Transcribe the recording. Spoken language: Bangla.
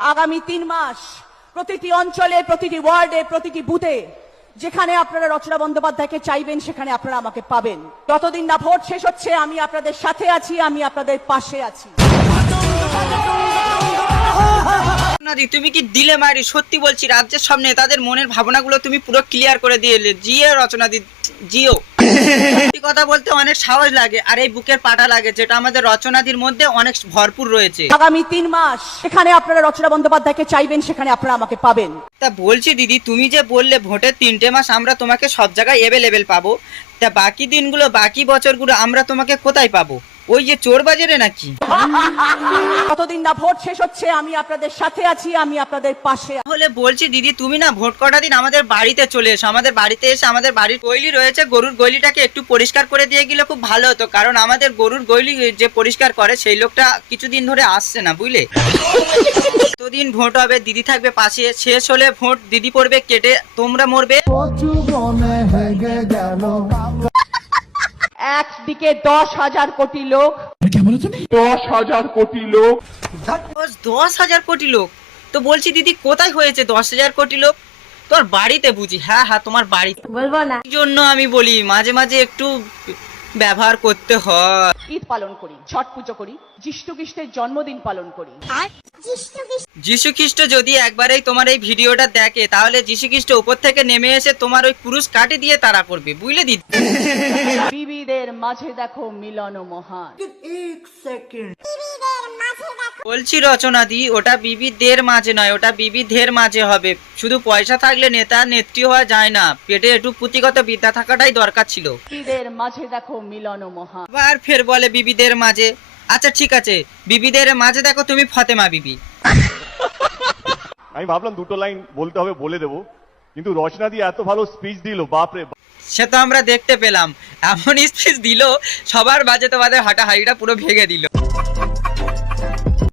আগামী 3 মাস প্রতিটি অঞ্চলে, প্রতিটি ওয়ার্ডে, প্রতিটি বুথে যেখানে আপনারা রচনা বন্দ্যোপাধ্যায়কে চাইবেন সেখানে আপনারা আমাকে পাবেন। যতদিন না ভোট শেষ হচ্ছে আমি আপনাদের সাথে আছি, আমি আপনাদের পাশে আছি। তুমি কি দিলে মারি? সত্যি বলছি, রাজ্যের সব নেতাদের মনের ভাবনাগুলো তুমি পুরো ক্লিয়ার করে দিলে। জিও রচনাদি, জিও। সত্যি কথা বলতে অনেক সাহস লাগে আর এই বুকের পাটা লাগে, যেটা আমাদের রচনাদির মধ্যে অনেক ভরপুর রয়েছে। আগামী 3 মাস যেখানে আপনারা রচনা বন্দ্যোপাধ্যায়কে চাইবেন সেখানে আপনারা আমাকে পাবেন। তা বলছি দিদি, তুমি যে বললে ভোটের 3টে মাস আমরা তোমাকে সব জায়গায় অ্যাভেলেবেল পাবো, তা বাকি দিনগুলো, বাকি বছরগুলো আমরা তোমাকে কোথায় পাবো? ওই যে চোর বাজারে নাকি? যতদিন না ভোট শেষ হচ্ছে আমি আপনাদের সাথে আছি, আমি আপনাদের পাশে আছি। তাহলে বলছি দিদি, তুমি না ভোট কটা দিন আমাদের বাড়িতে চলে এসো। আমাদের বাড়িতে এসে আমাদের বাড়ির গলি রয়েছে, গরুর গলিটাকে একটু পরিষ্কার করে দিয়ে গেলে খুব ভালো হতো, কারণ আমাদের গরুর গলি যে পরিষ্কার করে সেই লোকটা কিছুদিন ধরে আসছে না, বুঝলে? এতদিন ভোট হবে, দিদি থাকবে পাশে, শেষ হলে ভোট দিদি পড়বে কেটে, তোমরা মরবে। একদিকে 10,000 কোটি লোক, 10,000 কোটি লোক। 10,000 কোটি লোক? তো বলছি দিদি, কোথায় হয়েছে 10,000 কোটি লোক? তোমার বাড়িতে বুঝি? হ্যাঁ হ্যাঁ, তোমার বাড়িতে। বলবো না। এই জন্য আমি বলি মাঝে মাঝে একটু ব্যবহার করতে হয়। ঈদ পালন করি, ছট পুজো করি, যিশু খ্রিস্টের জন্মদিন পালন করি। যিশু খ্রিস্ট যদি একবারেই তোমার এই ভিডিওটা দেখে, তাহলে যিশু খ্রিস্ট উপর থেকে নেমে এসে তোমার ওই পুরুষ কাটে দিয়ে তাড়া করবে, বুঝলে দিদি? বিবিদের মাঝে দেখো মিলন মহান। বলছি রচনা দি, ওটা বিবিদের মাঝে নয়, ওটা বিবিধের মাঝে হবে। শুধু পয়সা থাকলে নেতা নেত্রী হওয়া যায় না, পেটে একটু পুঁথিগত বিদ্যা থাকাটাই দরকার ছিল। বিবিদের মাঝে দেখো মিলন মহান। আবার ফের বলে বিবিদের মাঝে। আচ্ছা ঠিক আছে, বিবিদের মাঝে দেখো তুমি ফতেমা বিবি। আমি ভাবলাম দুটো লাইন বলতে হবে, বলে দেবো, কিন্তু রচনা দিয়ে এত ভালো স্পিচ দিল, বাপরে। সে তো আমরা দেখতে পেলাম, এমন স্পিচ দিল সবার মাঝে তোমাদের হাঁটাহাঁড়িটা পুরো ভেঙে দিল।